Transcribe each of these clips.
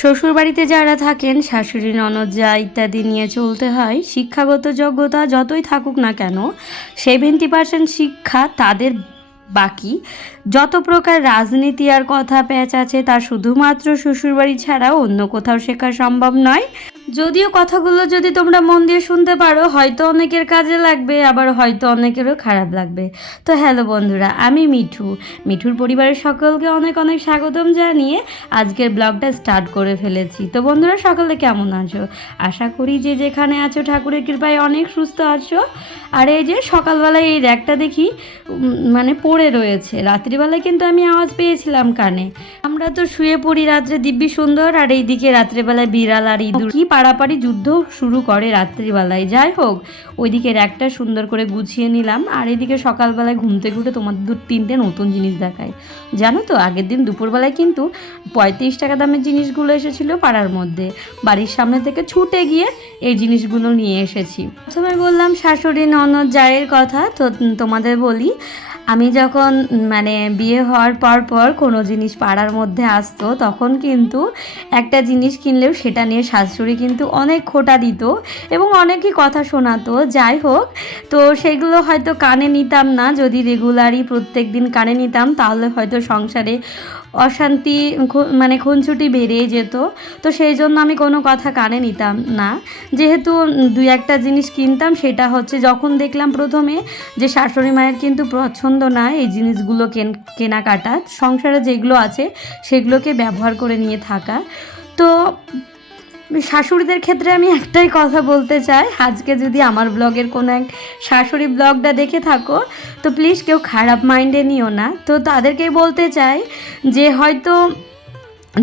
শ্বশুরবাড়িতে যারা থাকেন, শাশুড়ি, ননদ যা ইত্যাদি নিয়ে চলতে হয়, শিক্ষাগত যোগ্যতা যতই থাকুক না কেন সেভেন্টি পার্সেন্ট শিক্ষা তাদের বাকি। যত প্রকার রাজনীতি আর কথা প্যাচ আছে, তা শুধুমাত্র শ্বশুরবাড়ি ছাড়া অন্য কোথাও শেখা সম্ভব নয়। যদিও কথাগুলো যদি তোমরা মন দিয়ে শুনতে পারো, হয়তো অনেকের কাজে লাগবে, আবার হয়তো অনেকেরও খারাপ লাগবে। তো হ্যালো বন্ধুরা, আমি মিঠু। মিঠুর পরিবারের সকলকে অনেক অনেক স্বাগতম জানিয়ে আজকের ব্লগটা স্টার্ট করে ফেলেছি। তো বন্ধুরা, সকলে কেমন আছো? আশা করি যে যেখানে আছো, ঠাকুরের কৃপায় অনেক সুস্থ আছো। আর এই যে সকালবেলায় এই র্যাকটা দেখি মানে পড়ে রয়েছে। রাত্রিবেলায় কিন্তু আমি আওয়াজ পেয়েছিলাম কানে। আমরা তো শুয়ে পড়ি রাত্রে দিব্যি সুন্দর, আর এইদিকে রাত্রেবেলায় বিড়াল আর ইঁদুর। কি পাড়াপাড়ি যুদ্ধ শুরু করে রাত্রিবেলায়। যাই হোক ওইদিকে র্যাকটা সুন্দর করে গুছিয়ে নিলাম, আর এদিকে সকালবেলায় ঘুম থেকে তোমাদের দু, তিনটে নতুন জিনিস দেখায় জানো তো, আগের দিন দুপুরবেলায় কিন্তু পঁয়ত্রিশ টাকা দামের জিনিসগুলো এসেছিল পাড়ার মধ্যে। বাড়ির সামনে থেকে ছুটে গিয়ে এই জিনিসগুলো নিয়ে এসেছি। প্রথমে বললাম শাশুড়ি, ননদ, জায়ের কথা, তো তোমাদের বলি আমি যখন মানে বিয়ে হওয়ার পর পর কোনো জিনিস পাড়ার মধ্যে আসতো, তখন কিন্তু একটা জিনিস কিনলেও সেটা নিয়ে শাশুড়ি কিন্তু অনেক খোটা দিত এবং অনেকই কথা শোনাতো। যাই হোক, তো সেগুলো হয়তো কানে নিতাম না, যদি রেগুলারই প্রত্যেক দিন কানে নিতাম, তাহলে হয়তো সংসারে অশান্তি মানে খুনছুটি বেড়ে যেত। তো সেই জন্য আমি কোনো কথা কানে নিতাম না। যেহেতু দুই একটা জিনিস কিনতাম, সেটা হচ্ছে যখন দেখলাম প্রথমে যে শাশুড়ি মায়ের কিন্তু পছন্দ না এই জিনিসগুলো কেন, কেনাকাটা, সংসারে যেগুলো আছে সেগুলোকে ব্যবহার করে নিয়ে থাকা। তো শাশুড়িদের ক্ষেত্রে আমি একটাই কথা বলতে চাই, আজকে যদি আমার ব্লগের কোনো এক শাশুড়ি ব্লগটা দেখে থাকো, তো প্লিজ কেউ খারাপ মাইন্ডে নিও না। তো তাদেরকেই বলতে চাই যে হয়তো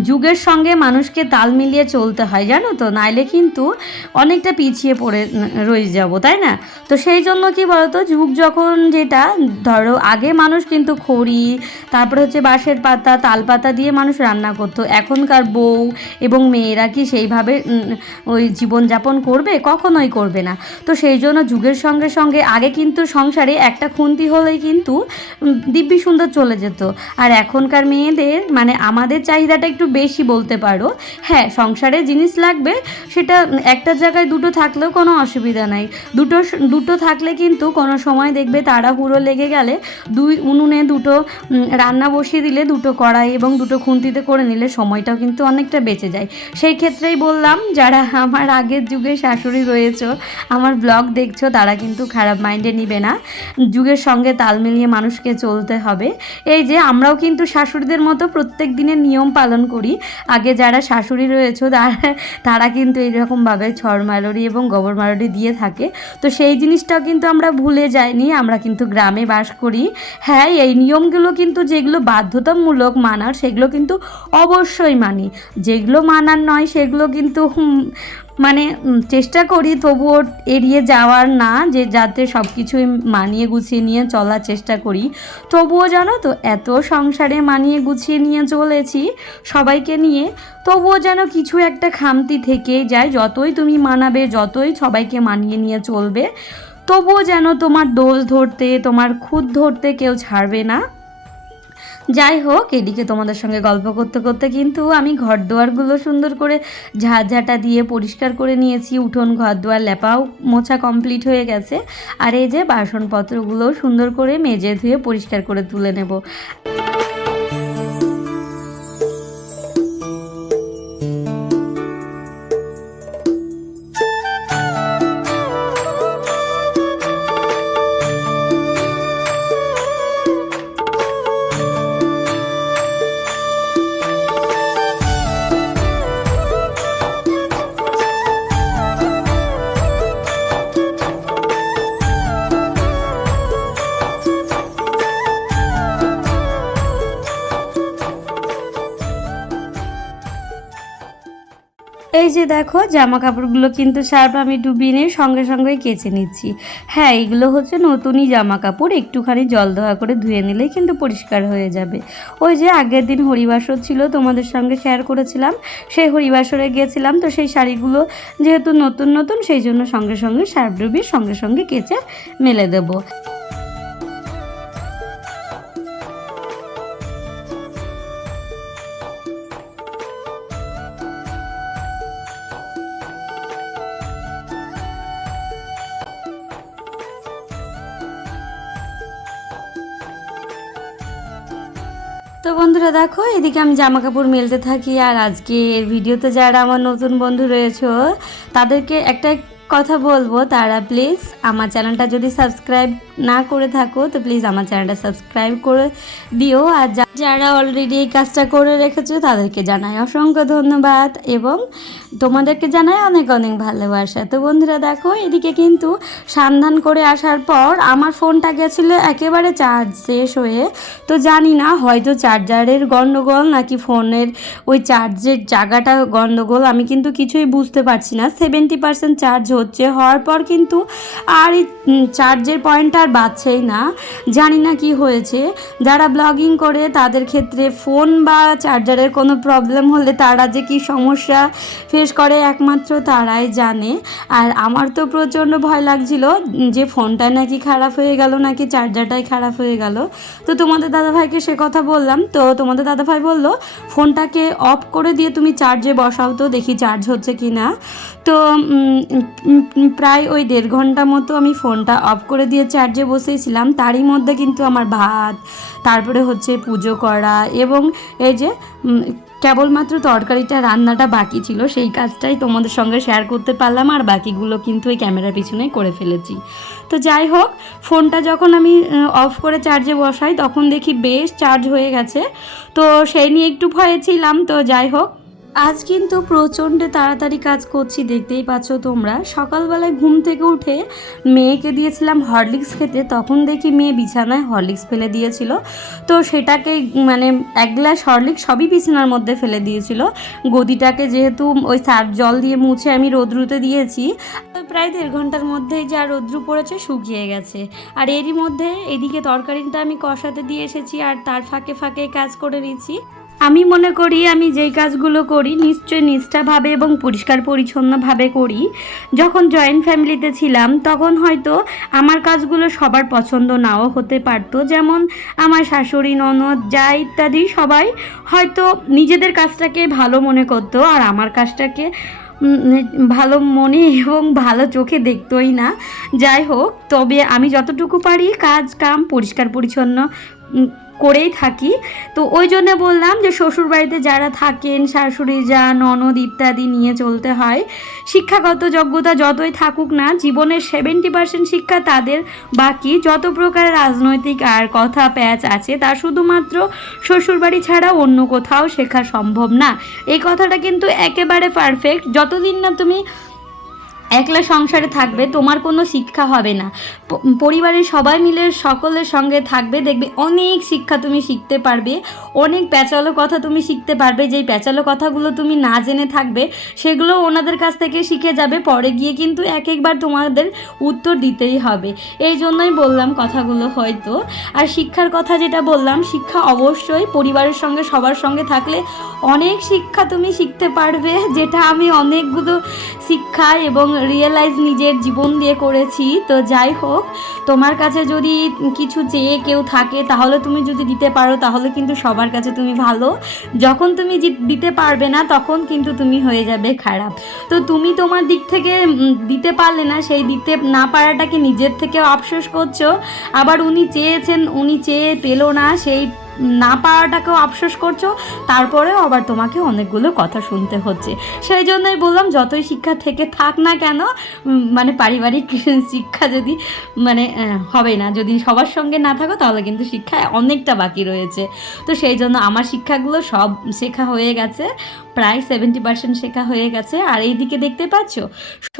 যুগের সঙ্গে মানুষকে তাল মিলিয়ে চলতে হয়, জানো তো? নাইলে কিন্তু অনেকটা পিছিয়ে পড়ে রয়ে যাব, তাই না? তো সেই জন্য কি বলতো, যুগ যখন যেটা, ধরো আগে মানুষ কিন্তু খড়ি, তারপরে হচ্ছে বাঁশের পাতা, তাল পাতা দিয়ে মানুষ রান্না করতো। এখনকার বউ এবং মেয়েরা কি সেইভাবে ওই জীবনযাপন করবে? কখনোই করবে না। তো সেই জন্য যুগের সঙ্গে সঙ্গে আগে কিন্তু সংসারে একটা খুন্তি হলেই কিন্তু দিব্যি সুন্দর চলে যেত। আর এখনকার মেয়েদের মানে আমাদের চাহিদাটা একটু বেশি বলতে পারো। হ্যাঁ সংসারে জিনিস লাগবে, সেটা একটা জায়গায় দুটো থাকলেও কোনো অসুবিধা নাই। দুটো দুটো থাকলে কিন্তু কোনো সময় দেখবে তাড়াহুড়ো লেগে গেলে দুই উনুনে দুটো রান্না বসিয়ে দিলে দুটো কড়াই এবং দুটো খুন্তিতে করে নিলে সময়টাও কিন্তু অনেকটা বেঁচে যায়। সেই ক্ষেত্রেই বললাম, যারা আমার আগের যুগে শাশুড়ি রয়েছে, আমার ব্লগ দেখছ, তারা কিন্তু খারাপ মাইন্ডে নিবে না। যুগের সঙ্গে তাল মিলিয়ে মানুষকে চলতে হবে। এই যে, আমরাও কিন্তু শাশুড়িদের মতো প্রত্যেক দিনের নিয়ম পালন করি। আগে যারা শাশুড়ি রয়েছে, তারা কিন্তু এইরকমভাবে ছড় মালরি এবং গোবর মালরি দিয়ে থাকে। তো সেই জিনিসটাও কিন্তু আমরা ভুলে যাইনি, আমরা কিন্তু গ্রামে বাস করি। হ্যাঁ এই নিয়মগুলো কিন্তু যেগুলো বাধ্যতামূলক মানার, সেগুলো কিন্তু অবশ্যই মানি। যেগুলো মানার নয়, সেগুলো কিন্তু মানে চেষ্টা করি তবুও এড়িয়ে যাওয়ার না, যে যাতে সব কিছুই মানিয়ে গুছিয়ে নিয়ে চলার চেষ্টা করি। তবুও জানো তো, এত সংসারে মানিয়ে গুছিয়ে নিয়ে চলেছি সবাইকে নিয়ে, তবুও যেন কিছু একটা খামতি থেকেই যায়। যতই তুমি মানাবে, যতই সবাইকে মানিয়ে নিয়ে চলবে, তবুও যেন তোমার দোষ ধরতে, তোমার খুদ ধরতে কেউ ছাড়বে না। যাই হোক এদিকে তোমাদের সঙ্গে গল্প করতে করতে কিন্তু আমি ঘর দোয়ারগুলো সুন্দর করে ঝাঁঝাটা দিয়ে পরিষ্কার করে নিয়েছি। উঠোন ঘর দোয়ার লেপাও মোছা কমপ্লিট হয়ে গেছে। আর এই যে বাসনপত্রগুলো সুন্দর করে মেজে ধুয়ে পরিষ্কার করে তুলে নেব। এই যে দেখো জামা কাপড়গুলো কিন্তু সার্ফ আমি ডুবিয়ে নিয়ে সঙ্গে সঙ্গে কেচে নিচ্ছি। হ্যাঁ এইগুলো হচ্ছে নতুনই জামা কাপড় একটুখানি জল দেওয়া করে ধুয়ে নিলেই কিন্তু পরিষ্কার হয়ে যাবে। ওই যে আগের দিন হরিবাসর ছিল, তোমাদের সঙ্গে শেয়ার করেছিলাম। সেই হরিবাসরে গিয়েছিলাম তো সেই শাড়িগুলো যেহেতু নতুন নতুন, সেই জন্য সঙ্গে সঙ্গে সার্ফ ডুবিয়ে সঙ্গে সঙ্গে কেচে মেলে দেবো। তো বন্ধুরা দেখো, এদিকে আমি জামা কাপড় মেলতে থাকি আর আজকের ভিডিওতে যারা আমার নতুন বন্ধু রয়েছে, তাদেরকে একটা কথা বলব। তারা প্লিজ আমার চ্যানেলটা যদি সাবস্ক্রাইব না করে থাকো, তো প্লিজ আমার চ্যানেলটা সাবস্ক্রাইব করে দিও। আর যারা অলরেডি এই কাজটা করে রেখেছো, তাদেরকে জানাই অসংখ্য ধন্যবাদ এবং তোমাদেরকে জানাই অনেক অনেক ভালোবাসা। তো বন্ধুরা, দেখো, এদিকে কিন্তু সন্ধান করে আসার পর আমার ফোনটা গেছিল একেবারে চার্জ শেষ হয়ে। তো জানি না, হয়তো চার্জারের গণ্ডগোল নাকি ফোনের ওই চার্জের জায়গাটা গণ্ডগোল আমি কিন্তু কিছুই বুঝতে পারছি না। সেভেন্টি পার্সেন্ট চার্জ হচ্ছে, হওয়ার পর কিন্তু আর এই চার্জের পয়েন্টটা আর বাজছেই না। জানি না কি হয়েছে। যারা ব্লগিং করে তাদের ক্ষেত্রে ফোন বা চার্জারের কোনো প্রবলেম হলে তারা যে কি সমস্যা ফেস করে একমাত্র তারাই জানে। আর আমার তো প্রচণ্ড ভয় লাগছিল যে ফোনটা নাকি খারাপ হয়ে গেল নাকি চার্জারটাই খারাপ হয়ে গেল। তো তোমাদের দাদাভাইকে সে কথা বললাম। তো তোমাদের দাদাভাই বলল, ফোনটাকে অফ করে দিয়ে তুমি চার্জে বসাও তো, দেখি চার্জ হচ্ছে কি না তো প্রায় ওই দেড় ঘণ্টা মতো আমি ফোনটা অফ করে দিয়ে চার্জে বসেছিলাম। তারই মধ্যে কিন্তু আমার ভাত, তারপরে হচ্ছে পুজো করা এবং এই যে কেবলমাত্র তরকারিটা, রান্নাটা বাকি ছিল, সেই কাজটাই তোমাদের সঙ্গে শেয়ার করতে পারলাম আর বাকিগুলো কিন্তু ওই ক্যামেরার পিছনেই করে ফেলেছি। তো যাই হোক, ফোনটা যখন আমি অফ করে চার্জে বসাই, তখন দেখি বেশ চার্জ হয়ে গেছে। তো সেই নিয়ে একটু ভয়ে ছিলাম তো যাই হোক আজ কিন্তু প্রচণ্ড তাড়াতাড়ি কাজ করছি, দেখতেই পাচ্ছ তোমরা। সকালবেলায় ঘুম থেকে উঠে মেয়েকে দিয়েছিলাম হরলিক্স খেতে, তখন দেখি মেয়ে বিছানায় হরলিক্স ফেলে দিয়েছিল। তো সেটাকে মানে এক গ্লাস হরলিক্স সবই বিছানার মধ্যে ফেলে দিয়েছিল। গদিটাকে যেহেতু ওই সার্ফ জল দিয়ে মুছে আমি রোদ্রুতে দিয়েছি। প্রায় দেড় ঘণ্টার মধ্যেই যা রোদ্রু পড়েছে শুকিয়ে গেছে। আর এরই মধ্যে এদিকে তরকারিটা আমি কষাতে দিয়ে এসেছি আর তার ফাঁকে ফাঁকে কাজ করে নিয়েছি আমি মনে করি, আমি যেই কাজগুলো করি নিশ্চয়ই নিষ্ঠাভাবে এবং পরিষ্কার পরিচ্ছন্নভাবে করি। যখন জয়েন্ট ফ্যামিলিতে ছিলাম, তখন হয়তো আমার কাজগুলো সবার পছন্দ নাও হতে পারতো। যেমন আমার শাশুড়ি, ননদ, যা ইত্যাদি সবাই হয়তো নিজেদের কাজটাকে ভালো মনে করতো আর আমার কাজটাকে ভালো মনে এবং ভালো চোখে দেখতোই না। যাই হোক, তবে আমি যতটুকু পারি কাজ কাম পরিষ্কার পরিচ্ছন্ন করেই থাকি। তো ওই জন্য বললাম যে শ্বশুর বাড়িতে যারা থাকেন, শাশুড়ি যা, ননদ ইত্যাদি নিয়ে চলতে হয়, শিক্ষাগত যোগ্যতা যতই থাকুক না, জীবনের সেভেন্টি পার্সেন্ট শিক্ষা তাদের বাকি। যত প্রকার রাজনৈতিক আর কথা প্যাচ আছে, তা শুধুমাত্র শ্বশুরবাড়ি ছাড়া অন্য কোথাও শেখা সম্ভব না। এই কথাটা কিন্তু একেবারে পারফেক্ট যতদিন না তুমি একলা সংসারে থাকবে, তোমার কোনো শিক্ষা হবে না। পরিবারের সবাই মিলে সকলের সঙ্গে থাকবে, দেখবে অনেক শিক্ষা তুমি শিখতে পারবে, অনেক প্যাচালো কথা তুমি শিখতে পারবে, যেই প্যাচালো কথাগুলো তুমি না জেনে থাকবে, সেগুলো ওনাদের কাছ থেকে শিখে যাবে, পরে গিয়ে কিন্তু এক একবার তোমাদের উত্তর দিতেই হবে। এই জন্যই বললাম কথাগুলো হয়তো। আর শিক্ষার কথা যেটা বললাম, শিক্ষা অবশ্যই পরিবারের সঙ্গে, সবার সঙ্গে থাকলে অনেক শিক্ষা তুমি শিখতে পারবে, যেটা আমি অনেকগুলো শিক্ষা এবং রিয়েলাইজ নিজের জীবন দিয়ে করেছি, তো যাই হোক, তোমার কাছে যদি কিছু চেয়ে কেউ থাকে, তাহলে তুমি যদি দিতে পারো, তাহলে কিন্তু সবার কাছে তুমি ভালো। যখন তুমি দিতে পারবে না, তখন কিন্তু তুমি হয়ে যাবে খারাপ। তো তুমি তোমার দিক থেকে দিতে পারলে না, সেই দিতে না পারাটাকে নিজের থেকে আফসোস করছ? আবার উনি চেয়েছেন, উনি চেয়ে পেল না, সেই না পাওয়াটাকেও আফসোস করছ, তারপরেও আবার তোমাকে অনেকগুলো কথা শুনতে হচ্ছে। সেই জন্যই বললাম, যতই শিক্ষা থেকে থাক না কেন মানে পারিবারিক শিক্ষা যদি মানে হবে না, যদি সবার সঙ্গে না থাকো, তাহলে কিন্তু শিক্ষা অনেকটা বাকি রয়েছে। তো সেই জন্য আমার শিক্ষাগুলো সব শেখা হয়ে গেছে। প্রায় সেভেন্টি পার্সেন্ট শেখা হয়ে গেছে। আর এইদিকে দেখতে পাচ্ছ,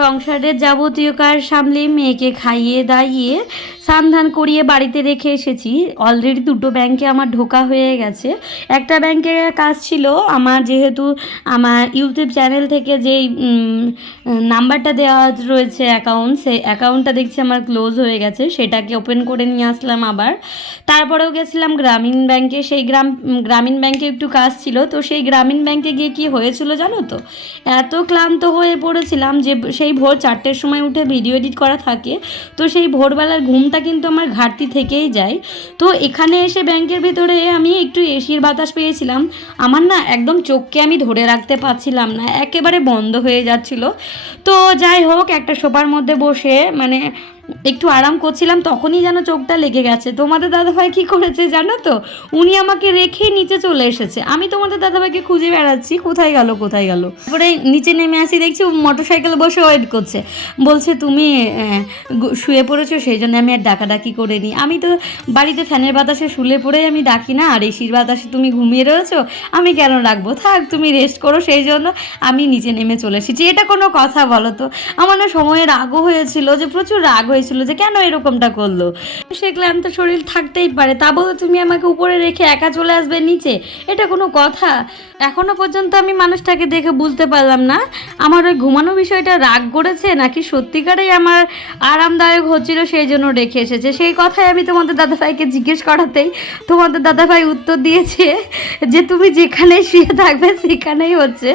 সংসারের যাবতীয় কাজ সামলে মেয়েকে খাইয়ে দাইয়ে সান্ধান করিয়ে বাড়িতে রেখে এসেছি। অলরেডি দুটো ব্যাংকে আমার ঢোকা হয়ে গেছে। একটা ব্যাংকে কাজ ছিল, আমার যেহেতু আমার ইউটিউব চ্যানেল থেকে যেই নাম্বারটা দেওয়া রয়েছে অ্যাকাউন্ট সেই অ্যাকাউন্টটা দেখছি আমার ক্লোজ হয়ে গেছে। সেটাকে ওপেন করে নিয়ে আসলাম আবার। তারপরেও গেছিলাম গ্রামীণ ব্যাংকে সেই গ্রাম, গ্রামীণ ব্যাংকে একটু কাজ ছিল। তো সেই গ্রামীণ ব্যাংকে গিয়ে কি হয়েছিল জানো তো? এত ক্লান্ত হয়ে পড়েছিলাম যে সেই ভোর চারটের সময় উঠে ভিডিও এডিট করা থাকে, তো সেই ভোরবেলার ঘুমটা কিন্তু আমার ঘাটতি থেকেই যায়। তো এখানে এসে ব্যাংকের ভেতরে আমি একটু এসির বাতাস পেয়েছিলাম। আমার না একদম চোখকে আমি ধরে রাখতে পারছিলাম না, একেবারে বন্ধ হয়ে যাচ্ছিল। তো যাই হোক, একটা সোফার মধ্যে বসে মানে একটু আরাম করছিলাম, তখনই যেন চোখটা লেগে গেছে। তোমাদের দাদাভাই কি করেছে জানো তো? উনি আমাকে রেখে নিচে চলে এসেছে। আমি তোমাদের দাদাভাইকে খুঁজে বেড়াচ্ছি, কোথায় গেল কোথায় গেল? তারপরে নিচে নেমে আসি, দেখছি মোটর সাইকেলে বসে ওয়েট করছে। বলছে, তুমি শুয়ে পড়েছো, সেই জন্য আমি আর ডাকাডাকি করে নিই আমি তো বাড়িতে ফ্যানের বাতাসে শুলে পড়েই আমি ডাকি, না, আর এসির বাতাসে তুমি ঘুমিয়ে রয়েছো? আমি কেন রাখব থাক, তুমি রেস্ট করো, সেই জন্য আমি নিচে নেমে চলে এসেছি। এটা কোনো কথা বলো তো? আমার না সময়ে রাগও হয়েছিল যে প্রচুর রাগ হয়েছিল যে কেন এরকমটা করল? সে ক্লান্ত শরীর থাকতেই পারে। তা বলে তুমি আমাকে উপরে রেখে একা চলে আসবে নিচে? এটা কোনো কথা? এখনও পর্যন্ত আমি মানুষটাকে দেখে বুঝতে পারলাম না। আমার ওই ঘুমানো বিষয়টা রাগ করেছে নাকি সত্যিকারেই আমার আরামদায়ক হচ্ছিল সেই জন্য রেখে এসেছে? সেই কথাই আমি তোমাদের দাদাভাইকে জিজ্ঞেস করাতেই তোমাদের দাদাভাই উত্তর দিয়েছে যে তুমি যেখানে শুয়ে থাকবে সেখানেই হচ্ছে।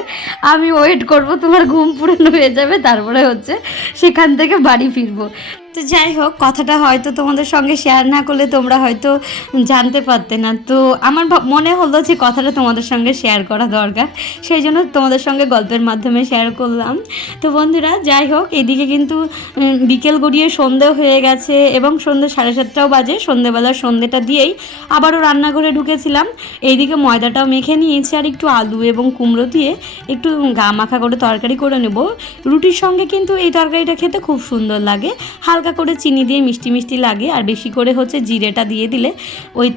আমি ওয়েট করব, তোমার ঘুম পুরানো হয়ে যাবে, তারপরে হচ্ছে সেখান থেকে বাড়ি ফিরবো। তো যাই হোক, কথাটা হয়তো তোমাদের সঙ্গে শেয়ার না করলে তোমরা হয়তো জানতে পারতে না। তো আমার মনে হলো যে কথাটা তোমাদের সঙ্গে শেয়ার করা দরকার। সেই জন্য তোমাদের সঙ্গে গল্পের মাধ্যমে শেয়ার করলাম। তো বন্ধুরা, যাই হোক, এদিকে কিন্তু বিকেল গড়িয়ে সন্ধে হয়ে গেছে এবং সন্ধে সাড়ে সাতটাও বাজে। সন্ধেবেলার সন্ধেটা দিয়েই আবারও রান্নাঘরে ঢুকেছিলাম। এইদিকে ময়দাটাও মেখে নিয়েছি আর একটু আলু এবং কুমড়ো দিয়ে একটু গা মাখা করে তরকারি করে নেব। রুটির সঙ্গে কিন্তু এই তরকারিটা খেতে খুব সুন্দর লাগে। হালকা করে চিনি দিয়ে মিষ্টি মিষ্টি লাগে, আর বেশি করে হচ্ছে জিরেটা দিয়ে দিলে ওই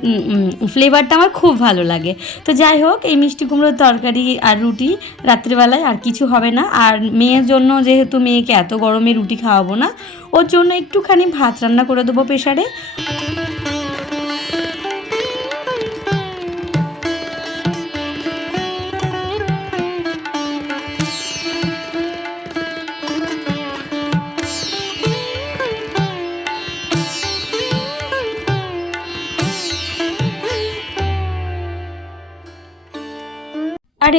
ফ্লেভারটা আমার খুব ভালো লাগে। তো যাই হোক, এই মিষ্টি কুমড়োর তরকারি আর রুটি রাত্রিবেলায় আর কিছু হবে না। আর মেয়ের জন্য যেহেতু মেয়েকে এত গরমে রুটি খাওয়াবো না, ওর জন্য একটুখানি ভাত রান্না করে দেবো প্রেশারে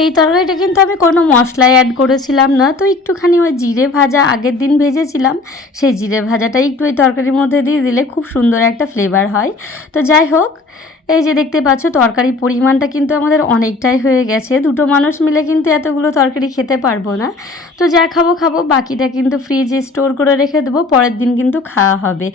এই তরকারিটা কিন্তু আমি কোনো মশলা অ্যাড করেছিলাম না। তো একটুখানি ওই জিরে ভাজা আগের দিন ভেজেছিলাম। সেই জিরে ভাজাটা একটু ওই তরকারির মধ্যে দিয়ে দিলে খুব সুন্দর একটা ফ্লেভার হয়। তো যাই হোক এই যে দেখতে পাচ্ছ, তরকারির পরিমাণটা কিন্তু আমাদের অনেকটাই হয়ে গেছে। দুটো মানুষ মিলে কিন্তু এতগুলো তরকারি খেতে পারব না। তো যা খাব খাব, বাকিটা কিন্তু ফ্রিজে স্টোর করে রেখে দেবো, পরের দিন কিন্তু খাওয়া হবে।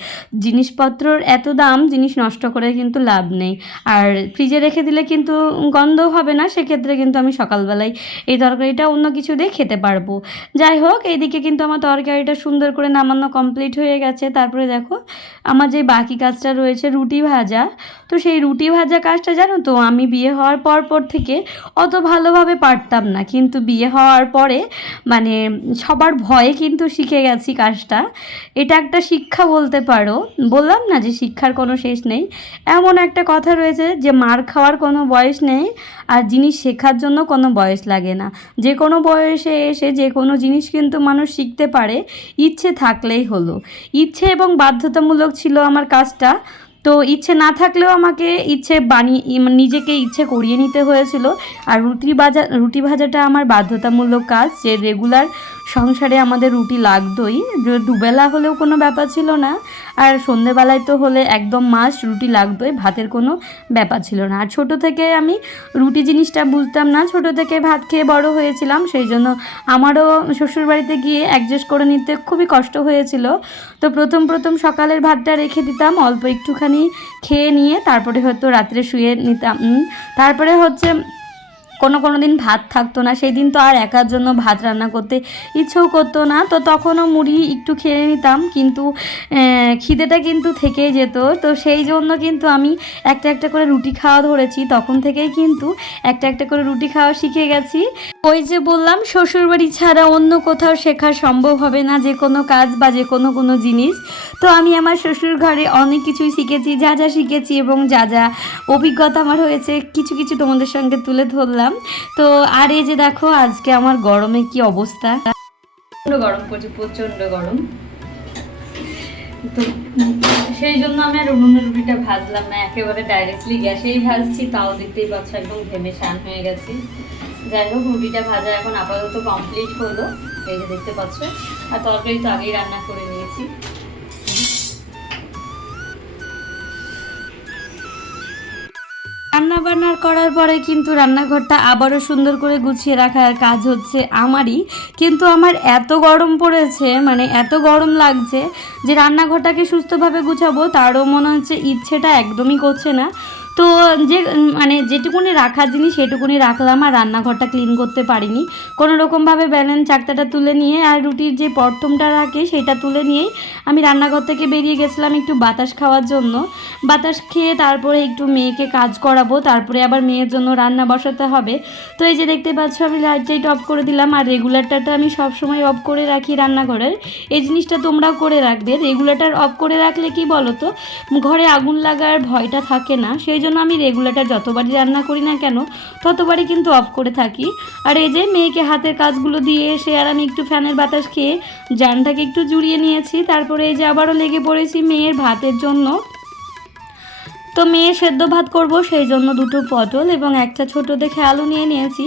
জিনিসপত্রর এত দাম, জিনিস নষ্ট করে কিন্তু লাভ নেই। আর ফ্রিজে রেখে দিলে কিন্তু গন্ধ হবে না, সেক্ষেত্রে কিন্তু আমি সকালবেলায় এই তরকারিটা অন্য কিছু দিয়ে খেতে পারব। যাই হোক, এইদিকে কিন্তু আমার তরকারিটা সুন্দর করে নামানো কমপ্লিট হয়ে গেছে। তারপরে দেখো, আমার যে বাকি কাজটা রয়েছে, রুটি ভাজা। তো সেই রুটি ভাজা কাজটা জানো তো, আমি বিয়ে হওয়ার পর পর থেকে অত ভালোভাবে পারতাম না। কিন্তু বিয়ে হওয়ার পরে মানে সবার ভয়ে কিন্তু শিখে গেছি কাজটা। এটা একটা শিক্ষা বলতে পারো। বললাম না যে শিক্ষার কোনো শেষ নেই। এমন একটা কথা রয়েছে যে মার খাওয়ার কোনো বয়স নেই আর জিনিস শেখার জন্য কোনো বয়স লাগে না। যে কোনো বয়সে এসে যে কোনো জিনিস কিন্তু মানুষ শিখতে পারে। ইচ্ছে থাকলেই হলো। ইচ্ছে এবং বাধ্যতামূলক ছিল আমার কাজটা। তো ইচ্ছে না থাকলেও আমাকে ইচ্ছে বানিয়ে নিজেকে ইচ্ছে করিয়ে নিতে হয়েছিল। আর রুটি ভাজা, রুটি ভাজাটা আমার বাধ্যতামূলক কাজ, যে রেগুলার সংসারে আমাদের রুটি লাগতোই দুবেলা হলেও কোনো ব্যাপার ছিল না। আর সন্ধেবেলায় তো হলে একদম মাস রুটি লাগতোই, ভাতের কোনো ব্যাপার ছিল না। আর ছোটো থেকে আমি রুটি জিনিসটা বুঝতাম না, ছোটো থেকে ভাত খেয়ে বড় হয়েছিলাম, সেই জন্য আমারও শ্বশুরবাড়িতে গিয়ে অ্যাডজাস্ট করে নিতে খুবই কষ্ট হয়েছিল। তো প্রথম প্রথম সকালের ভাতটা রেখে দিতাম, অল্প একটুখানি খেয়ে নিয়ে তারপরে হয়তো রাত্রে শুয়ে নিতাম। তারপরে হচ্ছে কোনো কোনো দিন ভাত থাকতো না সেই দিন তো আর একার জন্য ভাত রান্না করতে ইচ্ছেও করতো না। তো তখনও মুড়ি একটু খেয়ে নিতাম, কিন্তু খিদেটা কিন্তু থেকেই যেত। তো সেই জন্য কিন্তু আমি একটা একটা করে রুটি খাওয়া ধরেছি। তখন থেকেই কিন্তু একটা একটা করে রুটি খাওয়া শিখে গেছি। ওই যে বললাম, শ্বশুরবাড়ি ছাড়া অন্য কোথাও শেখা সম্ভব হবে না যে কোনো কাজ বা যে কোনো কোনো জিনিস। তো আমি আমার শ্বশুর ঘরে অনেক কিছুই শিখেছি, যা যা শিখেছি এবং যা যা অভিজ্ঞতা আমার হয়েছে, কিছু কিছু তোমাদের সঙ্গে তুলে ধরলাম। তো আর এই যে দেখো, আজকে আমার গরমে কি অবস্থা? গরম পড়ছে, প্রচণ্ড গরম। তো সেই জন্য আমি আর উনুনের রুটিটা ভাজলাম না, একেবারে ডাইরেক্টলি গ্যাসেই ভাজছি, তাও দেখতেই পাচ্ছ একদম ঘেমে শান হয়ে গেছি। যাই হোক, রুটিটা ভাজা এখন আপাতত কমপ্লিট হলো, এই যে দেখতে পাচ্ছ। আর তরকারি তো আগেই রান্না করে রান্না বান্নার করার পরে কিন্তু রান্নাঘরটা আবারও সুন্দর করে গুছিয়ে রাখার কাজ হচ্ছে আমারই। কিন্তু আমার এত গরম পড়েছে মানে এত গরম লাগছে যে রান্নাঘরটাকে সুস্থভাবে গুছাবো, তারও মনে হচ্ছে ইচ্ছেটা একদমই করছে না। তো যে মানে যেটুকুনি রাখার জিনিস সেটুকুনি রাখলাম আর রান্নাঘরটা ক্লিন করতে পারিনি। কোনো রকমভাবে ব্যালেন্স চাকতাটা তুলে নিয়ে আর রুটির যে প্রথমটা রাখে সেটা তুলে নিয়েই আমি রান্নাঘর থেকে বেরিয়ে গেছিলাম একটু বাতাস খাওয়ার জন্য। বাতাস খেয়ে তারপরে একটু মেয়েকে কাজ করাবো, তারপরে আবার মেয়ের জন্য রান্না বসাতে হবে। তো এই যে দেখতে পাচ্ছ আমি লাইট টাইট অফ করে দিলাম আর রেগুলেটরটা আমি সবসময় অফ করে রাখি রান্নাঘরের। এই জিনিসটা তোমরাও করে রাখবে। রেগুলেটর অফ করে রাখলে কি বলো তো ঘরে আগুন লাগার ভয়টা থাকে না। সেই জন্য আমি রেগুলেটার যতবারই রান্না করি না কেন, ততবারই কিন্তু অফ করে থাকি। আর এই যে মেয়েকে হাতের কাজগুলো দিয়ে এসে আর আমি একটু ফ্যানের বাতাস খেয়ে জানটাকে একটু জুড়িয়ে নিয়েছি, তারপরে এই যে আবারও লেগে পড়েছি মেয়ের ভাতের জন্য। তো মেয়ে সেদ্ধ ভাত করব, সেই জন্য দুটো পটল এবং একটা ছোট দেখে আলু নিয়ে নিয়েছি।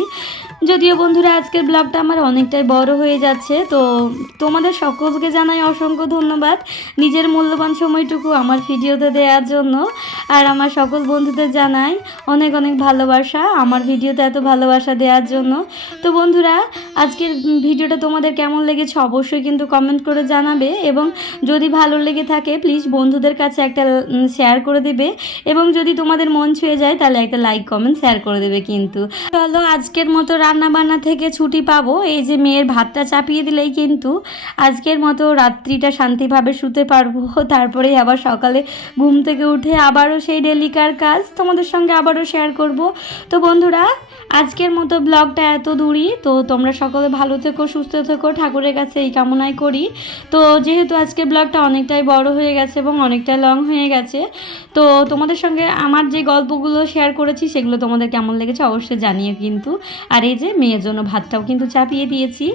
যদিও বন্ধুরা, আজকের ব্লগটা আমার অনেকটাই বড় হয়ে যাচ্ছে, তো তোমাদের সকলকে জানাই অসংখ্য ধন্যবাদ নিজের মূল্যবান সময়টুকু আমার ভিডিওতে দেওয়ার জন্য। আর আমার সকল বন্ধুদের জানাই অনেক অনেক ভালোবাসা আমার ভিডিওতে এত ভালোবাসা দেওয়ার জন্য। তো বন্ধুরা, আজকের ভিডিওটা তোমাদের কেমন লেগেছে অবশ্যই কিন্তু কমেন্ট করে জানাবে এবং যদি ভালো লেগে থাকে প্লিজ বন্ধুদের কাছে একটা শেয়ার করে দেবে। এবং যদি তোমাদের মন ছুঁয়ে যায়, তাহলে একটা লাইক কমেন্ট শেয়ার করে দেবে কিন্তু। চলো, আজকের মতো রান্না বান্না থেকে ছুটি পাবো। এই যে মেয়ের ভাতটা চাপিয়ে দিলেই কিন্তু আজকের মতো রাত্রিটা শান্তিভাবে শুতে পারব। তারপরে আবার সকালে ঘুম থেকে উঠে আবারও সেই ডেলিকার কাজ তোমাদের সঙ্গে আবারও শেয়ার করব। তো বন্ধুরা, আজকের মতো ব্লগটা এত দূরই। তো তোমরা সকলে ভালো থেকো, সুস্থ থেকো, ঠাকুরের কাছে এই কামনাই করি। তো যেহেতু আজকে ব্লগটা অনেকটাই বড় হয়ে গেছে এবং অনেকটা লং হয়ে গেছে, তো তোমাদের সঙ্গে আমার যে গল্পগুলো শেয়ার করেছি, সেগুলো তোমাদের কেমন লেগেছে অবশ্যই জানিও কিন্তু। আর এই যে মেয়ের জন্য ভাতটাও কিন্তু চাপিয়ে দিয়েছি।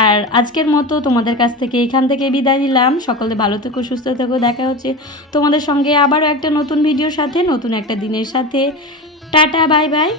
আর আজকের মতো তোমাদের কাছ থেকে এখান থেকে বিদায় নিলাম। সকলে ভালো থেকো, সুস্থ থেকো, দেখা হচ্ছে তোমাদের সঙ্গে আবারও একটা নতুন ভিডিওর সাথে, নতুন একটা দিনের সাথে। Tata bye bye